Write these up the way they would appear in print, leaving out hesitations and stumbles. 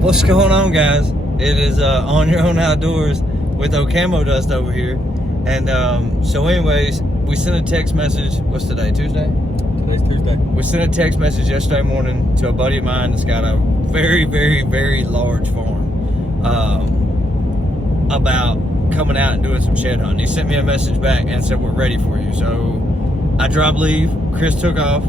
What's going on, guys? It is On Your Own Outdoors with Ocamo Dust over here. And so anyways, we sent a text message. What's today, Tuesday? Today's Tuesday. We sent a text message yesterday morning to a buddy of mine that's got a very, very, very large farm about coming out and doing some shed hunting. He sent me a message back and said, we're ready for you. So I dropped leave, Chris took off,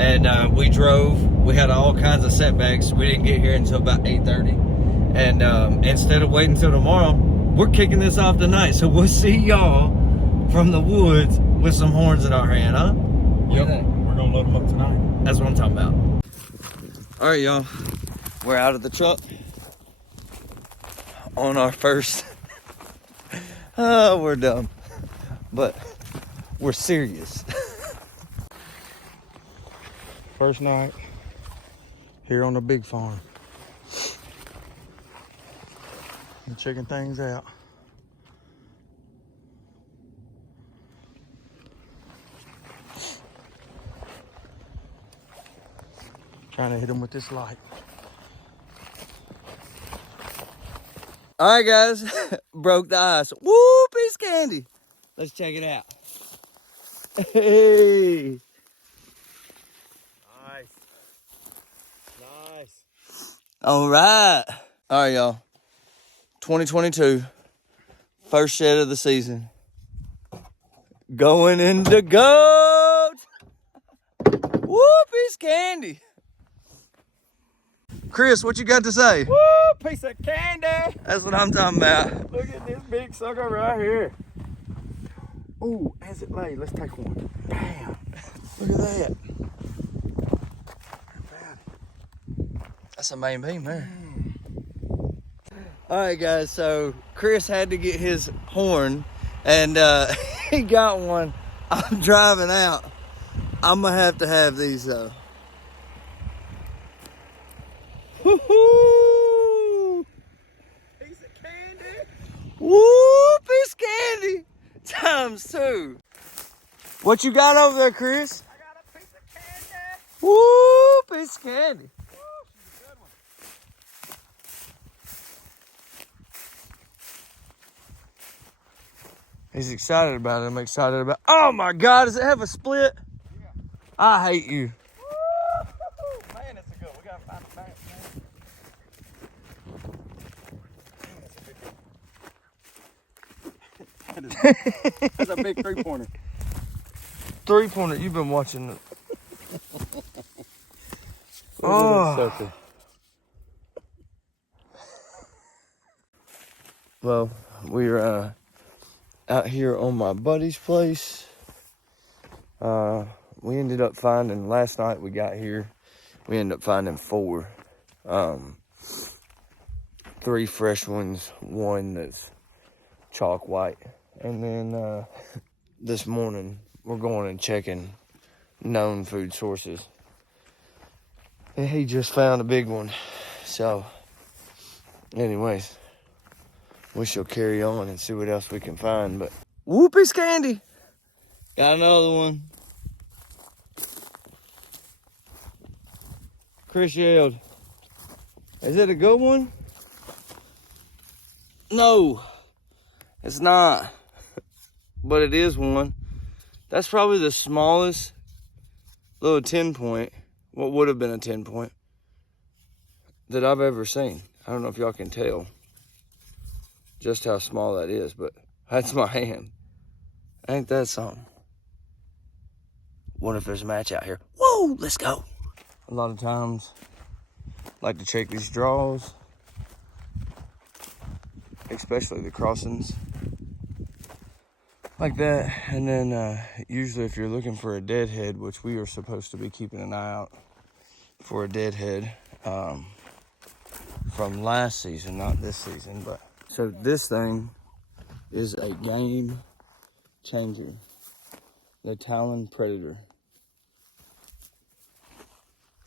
and we drove. We had all kinds of setbacks. We didn't get here until about 8:30. And instead of waiting until tomorrow, we're kicking this off tonight. So we'll see y'all from the woods with some horns in our hand, huh? Yep. We're gonna load them up tonight. That's what I'm talking about. All right, y'all. We're out of the truck on our first. Oh, we're dumb, but we're serious. First night here on the big farm. I'm checking things out. Trying to hit them with this light. All right, guys, broke the ice. Woo, piece of candy. Let's check it out. Hey. Nice. Nice. All right. All right, y'all. 2022, first shed of the season. Going into goat. Woo, piece of candy. Chris, what you got to say? Woo, piece of candy. That's what I'm talking about. Look at this big sucker right here. Ooh, as it lay, let's take one. Bam. Look at that. That's a main beam there. All right, guys, so Chris had to get his horn, and he got one. I'm driving out. I'm gonna have to have these though. Woo-hoo! Piece of candy. Woo! Piece of candy times two. What you got over there, Chris? I got a piece of candy. Woo! Piece of candy. He's excited about it. I'm excited about it. Oh my God, does it have a split? Yeah. I hate you. Woo! Man, it's a good. We gotta find the back, man. That's a big 3-pointer. 3-pointer, you've been watching it. Oh. Well, we're out here on my buddy's place. We ended up finding, last night we got here, we ended up finding 4. 3 fresh ones, 1 that's chalk white. And then this morning, we're going and checking known food sources. And he just found a big one. So, anyways, we shall carry on and see what else we can find. But, whoopie's candy. Got another one. Chris yelled, is it a good one? No, it's not. But it is one. That's probably the smallest little 10-point, what would have been a 10-point, that I've ever seen. I don't know if y'all can tell just how small that is, but that's my hand. Ain't that something? What if there's a match out here? Whoa, let's go. A lot of times, I like to check these draws, especially the crossings like that. And then usually if you're looking for a deadhead, which we are supposed to be keeping an eye out for a deadhead from last season, not this season, but so this thing is a game changer. The Talon Predator.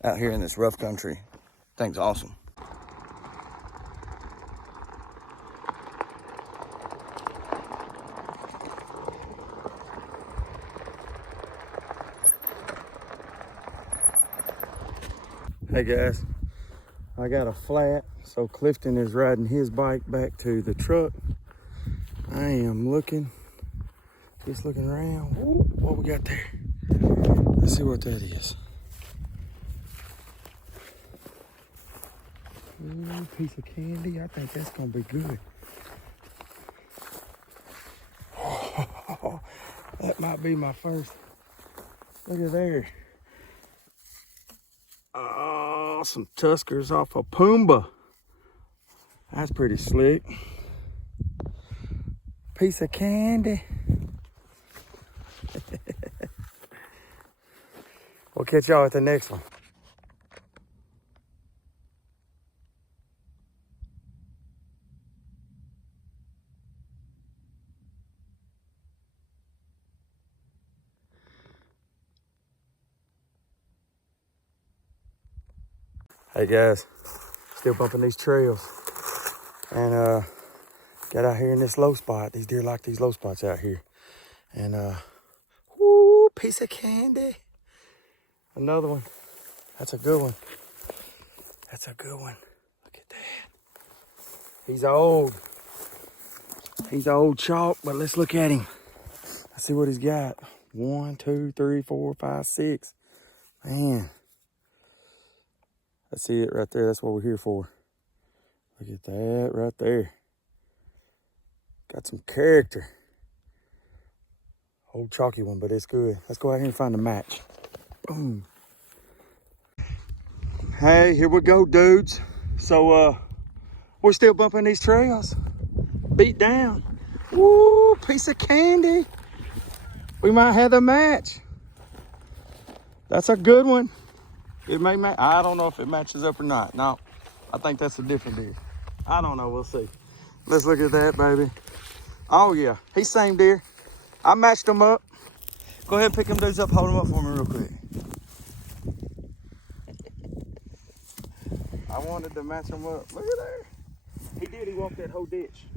Out here in this rough country. Thing's awesome. Hey guys, I got a flat, so Clifton is riding his bike back to the truck. I am looking, just looking around. Ooh, what we got there? Let's see what that is. Ooh, piece of candy. I think that's gonna be good. That might be my first. Look at there. Oh, some Tuskers off of Pumbaa. That's pretty slick. Piece of candy. We'll catch y'all at the next one. Hey guys, still bumping these trails. And got out here in this low spot. These deer like these low spots out here. And whoo, piece of candy. Another one. That's a good one. That's a good one. Look at that. He's old. He's old chalk, but let's look at him. Let's see what he's got. 1, 2, 3, 4, 5, 6. Man. I see it right there. That's what we're here for. Look at that right there. Got some character. Old chalky one, but it's good. Let's go out here and find a match. Boom. Hey, here we go, dudes. So, we're still bumping these trails. Beat down. Woo, piece of candy. We might have a match. That's a good one. It may match. I don't know if it matches up or not. No, I think that's a different deer. I don't know. We'll see. Let's look at that, baby. Oh, yeah. He's same deer. I matched them up. Go ahead and pick them dudes up. Hold them up for me real quick. I wanted to match them up. Look at there. He did. He walked that whole ditch.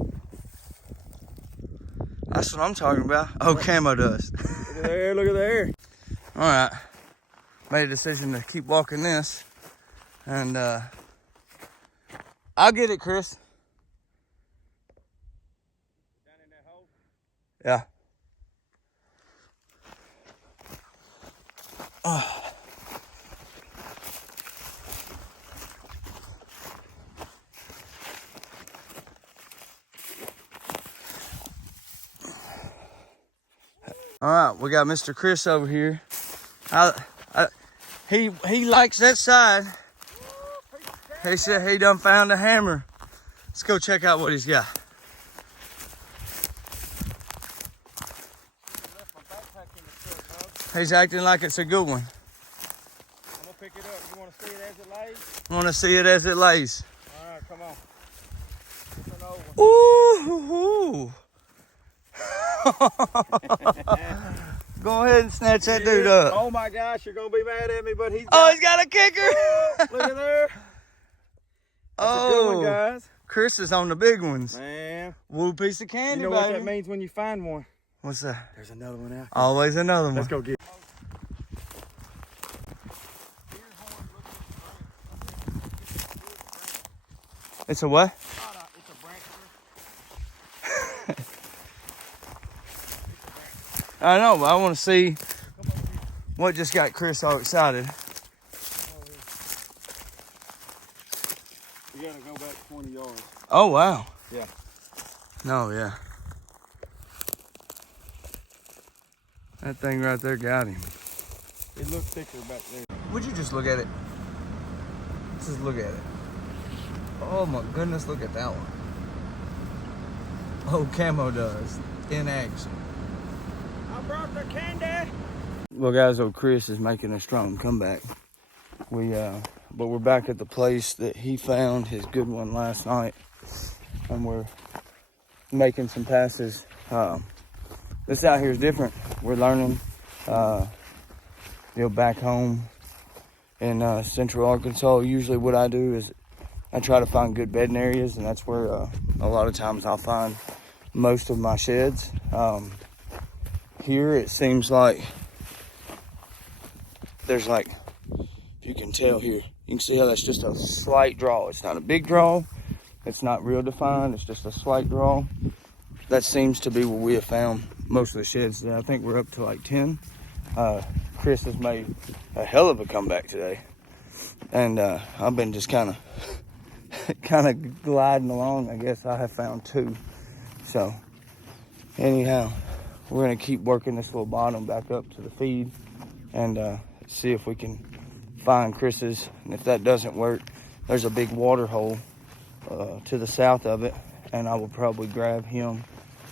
That's what I'm talking about. Oh, camo dust. Look at there. Look at there. All right. Made a decision to keep walking this. And I'll get it, Chris. Down in that hole? Yeah. All right, we got Mr. Chris over here. He likes that side. He said he done found a hammer. Let's go check out what he's got. He's acting like it's a good one. I'm gonna pick it up. You wanna see it as it lays? I want to see it as it lays. All right, come on. It's an old one. Ooh. Go ahead and snatch that dude up. Oh my gosh, you're gonna be mad at me, but he's Oh, he's got a kicker. look at there. That's a good one, guys. Chris is on the big ones. Man, Woo, piece of candy, you know baby. what that means when you find one? What's that? There's another one out. Always another one. Let's go get it. It's a what? It's a branch. I know, but I want to see what just got Chris all excited. You gotta go back 20 yards. Oh, wow. Yeah. No, yeah. That thing right there got him. It looks thicker back there. Would you just look at it? Just look at it. Oh my goodness, look at that one. Oh, camo does. In action. I brought the candy. Well, guys, old Chris is making a strong comeback. But we're back at the place that he found his good one last night, and we're making some passes. This out here is different. We're learning. Back home in central Arkansas, usually what I do is I try to find good bedding areas, and that's where a lot of times I'll find most of my sheds. Here it seems like there's like, if you can tell here. You can see how that's just a slight draw. It's not a big draw. It's not real defined. It's just a slight draw. That seems to be what we have found most of the sheds. I think we're up to like 10. Chris has made a hell of a comeback today. And I've been just kind of gliding along. I guess I have found 2. So anyhow, we're gonna keep working this little bottom back up to the feed and see if we can find Chris's. And if that doesn't work, there's a big water hole to the south of it, and I will probably grab him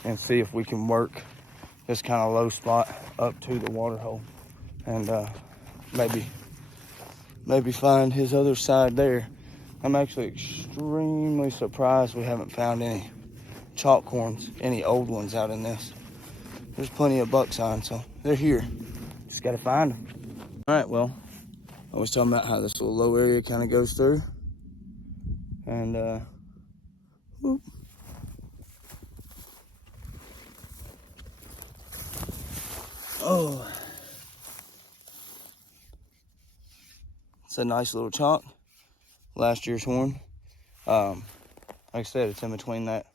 and see if we can work this kind of low spot up to the water hole, and maybe find his other side there. I'm actually extremely surprised we haven't found any chalk horns, any old ones out in this. There's plenty of buck signs, so they're here. Just gotta find them. All right, well, I was talking about how this little low area kind of goes through, and whoop. Oh, it's a nice little chalk. Last year's horn. Like I said, it's in between that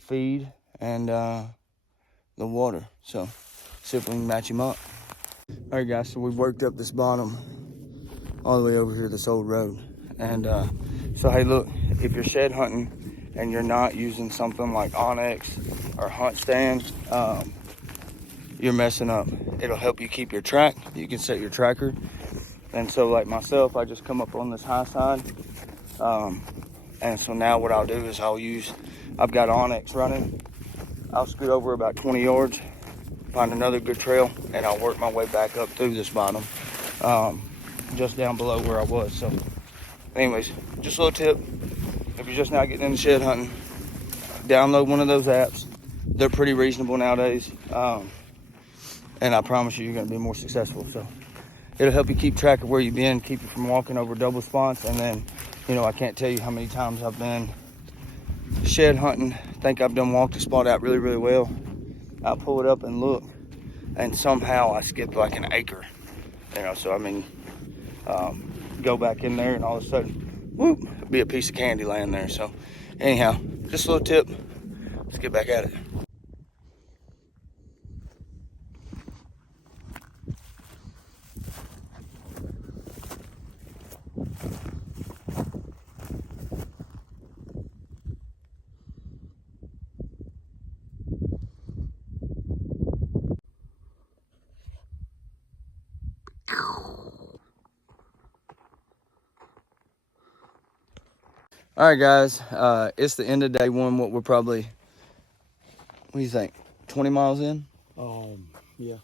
feed and the water. So see if we can match him up. All right, guys. So we've worked up this bottom all the way over here, this old road. And so hey, look, if you're shed hunting and you're not using something like Onyx or Hunt Stand, you're messing up. It'll help you keep your track. You can set your tracker. And so like myself, I just come up on this high side. And so now what I'll do is I've got Onyx running. I'll scoot over about 20 yards, find another good trail, and I'll work my way back up through this bottom, just down below where I was. So anyways, just a little tip. If you're just now getting into shed hunting, download one of those apps. They're pretty reasonable nowadays. And I promise you're going to be more successful. So it'll help you keep track of where you've been, keep you from walking over double spots. And then, you know, I can't tell you how many times I've been shed hunting. Think I've done walked a spot out really, really well. I'll pull it up and look, and somehow I skipped like an acre. You know, so I mean, go back in there and all of a sudden, whoop, be a piece of candy laying there. So anyhow, just a little tip. Let's get back at it. All right, guys, it's the end of day one. What do you think, 20 miles in? Yeah.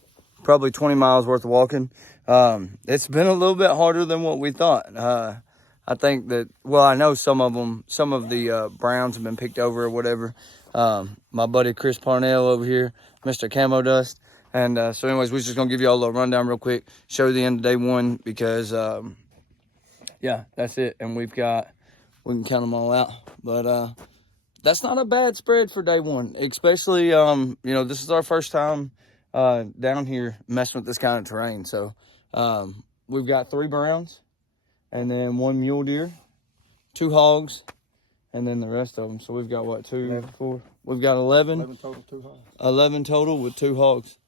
Probably 20 miles worth of walking. It's been a little bit harder than what we thought. I think that, well, I know some of the browns have been picked over or whatever. My buddy Chris Parnell over here, Mr. Camo Dust. And so anyways, we're just going to give you all a little rundown real quick, show you the end of day one, because, yeah, that's it. And we can count them all out. But that's not a bad spread for day one, especially, you know, this is our first time down here messing with this kind of terrain. So we've got 3 browns, and then 1 mule deer, 2 hogs, and then the rest of them. So we've got what, 2, 11. 4? We've got 11. 11 total, 2 hogs. 11 total with 2 hogs.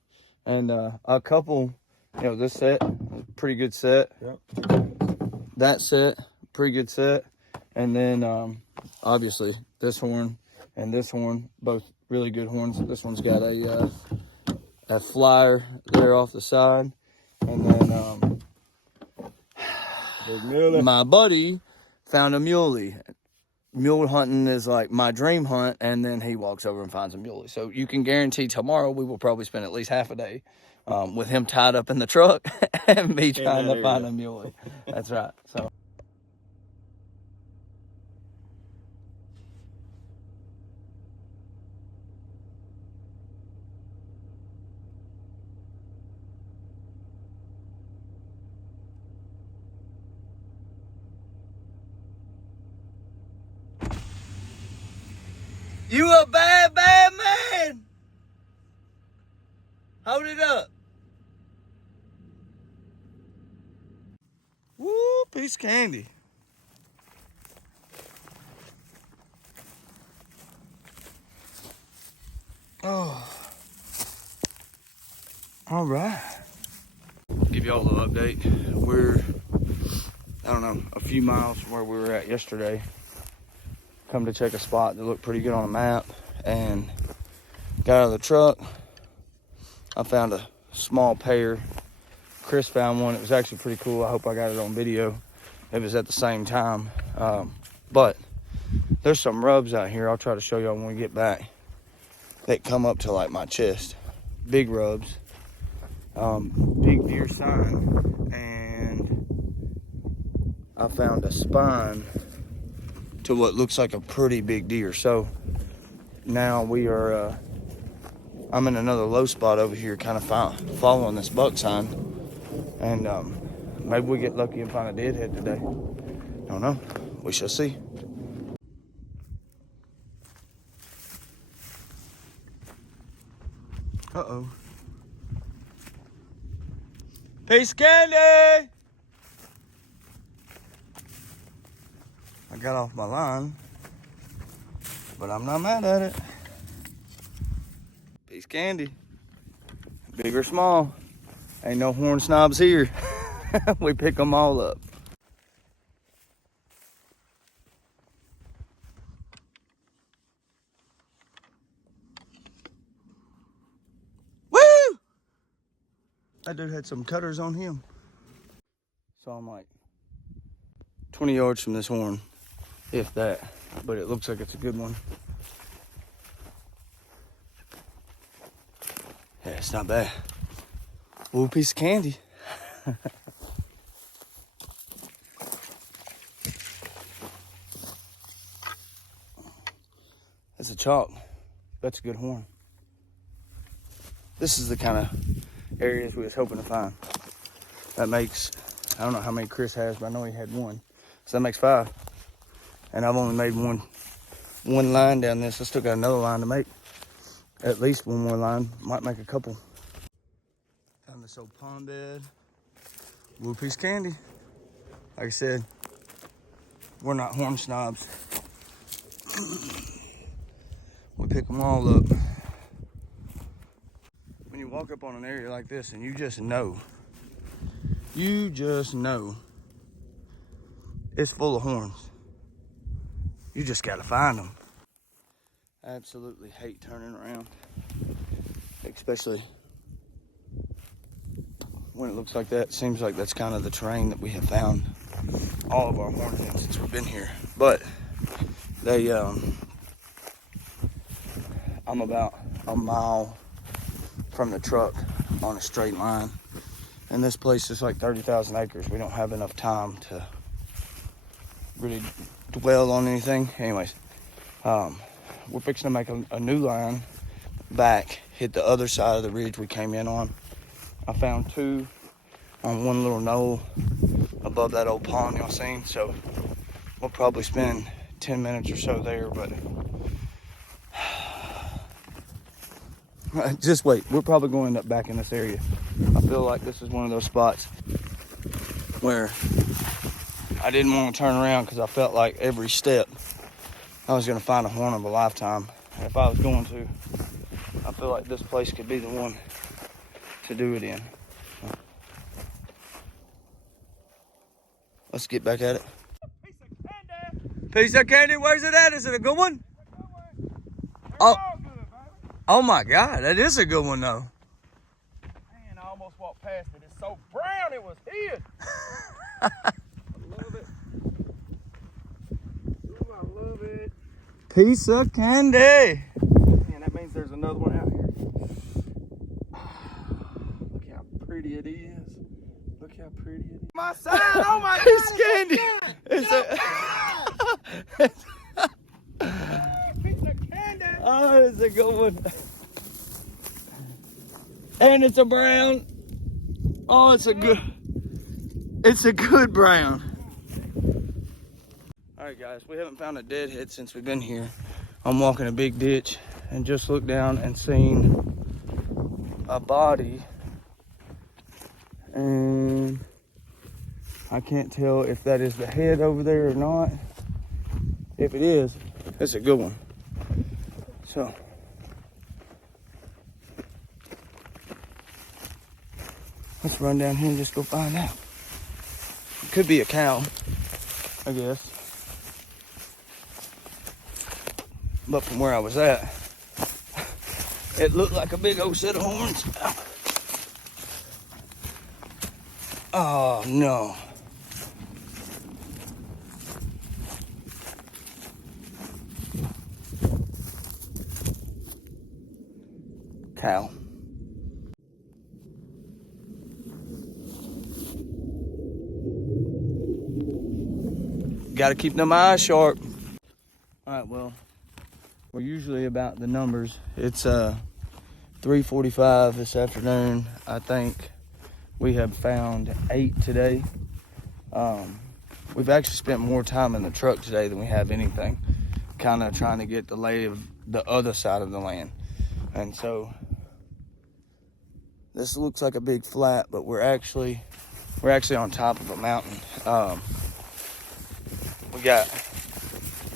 And a couple, you know, this set, pretty good set. Yep. That set, pretty good set. And then obviously this horn and this horn, both really good horns. This one's got a flyer there off the side. And then Big muley. my buddy found a muley. Mule hunting is like my dream hunt, and then he walks over and finds a muley. So you can guarantee tomorrow we will probably spend at least half a day with him tied up in the truck and me trying to find a muley. That's right. So. You a bad, bad man. Hold it up. Woo. Piece of candy. Oh. All right. Give y'all a little update. We're, I don't know, a few miles from where we were at yesterday. Come to check a spot that looked pretty good on the map, and got out of the truck. I found a small pair. Chris found one. It was actually pretty cool. I hope I got it on video. It was at the same time. But there's some rubs out here. I'll try to show y'all when we get back. That come up to like my chest. Big rubs. Big deer sign. And I found a spine to what looks like a pretty big deer. So now we are, I'm in another low spot over here, kind of following this buck sign. And maybe we get lucky and find a deadhead today. Don't know. We shall see. Uh-oh. Piece of candy! I got off my line, but I'm not mad at it. Piece of candy. Big or small. Ain't no horn snobs here. We pick them all up. Woo! That dude had some cutters on him. So I'm like 20 yards from this horn, if that. But it looks like it's a good one. Yeah, it's not bad. Little piece of candy. That's a chalk. That's a good horn. This is the kind of areas we was hoping to find. That makes, I don't know how many Chris has, but I know he had one. So that makes 5. And I've only made one line down this. I still got another line to make. At least one more line. Might make a couple. Found this old pond bed. Little piece of candy. Like I said, we're not horn snobs. We pick them all up. When you walk up on an area like this and you just know it's full of horns. You just gotta find them. I absolutely hate turning around, especially when it looks like that. Seems like that's kind of the terrain that we have found all of our horn heads since we've been here. But they, I'm about a mile from the truck on a straight line. And this place is like 30,000 acres. We don't have enough time to really dwell on anything. Anyways, we're fixing to make a new line back, hit the other side of the ridge we came in on. I found 2 on one little knoll above that old pond y'all seen. So we'll probably spend 10 minutes or so there, but just wait. We're probably going to end up back in this area. I feel like this is one of those spots where I didn't want to turn around because I felt like every step I was going to find a horn of a lifetime. And if I was going to, I feel like this place could be the one to do it in. Let's get back at it. Piece of candy. Piece of candy, where's it at? Is it a good one? Oh. Oh my God, that is a good one though. Man, I almost walked past it. It's so brown, it was hid. I love it. Ooh, I love it. Piece of candy. Man, that means there's another one out here. Look how pretty it is. Look how pretty it is. My side, oh my God. Piece of candy. It's a... Piece of candy. Oh, it's a good one. And it's a brown. Oh, it's a good brown. All right, guys, we haven't found a deadhead since we've been here. I'm walking a big ditch and just looked down and seen a body. And I can't tell if that is the head over there or not. If it is, that's a good one. So, let's run down here and just go find out. It could be a cow, I guess. But from where I was at, it looked like a big old set of horns. Oh no. Cow. Got to keep them eyes sharp. All right, well, we're usually about the numbers. It's 3:45 this afternoon. I think we have found 8 today. We've actually spent more time in the truck today than we have anything, kind of trying to get the lay of the other side of the land. And so this looks like a big flat, but we're actually on top of a mountain. We got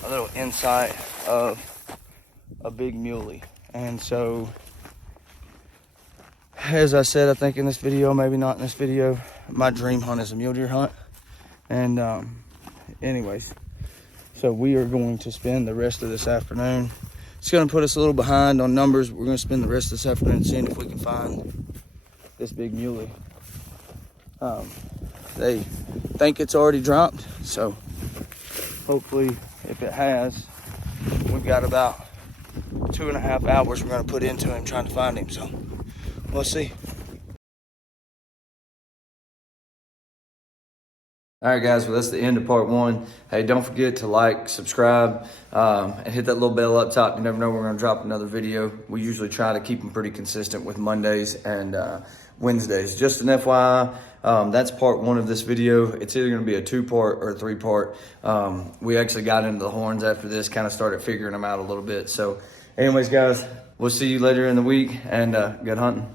a little insight of a big muley. And so, as I said, I think in this video, maybe not in this video, my dream hunt is a mule deer hunt. And anyways, so we are going to spend the rest of this afternoon. It's going to put us a little behind on numbers. We're going to spend the rest of this afternoon seeing if we can find this big muley. They think it's already dropped, so hopefully if it has, we've got about 2.5 hours we're going to put into him trying to find him, so we'll see. All right, guys, well, that's the end of part 1. Hey, don't forget to like, subscribe, and hit that little bell up top. You never know when we're going to drop another video. We usually try to keep them pretty consistent with Mondays and Wednesdays. Just an FYI, that's part 1 of this video. It's either going to be a 2-part or a 3-part. We actually got into the horns after this, kind of started figuring them out a little bit. So anyways, guys, we'll see you later in the week, and good hunting.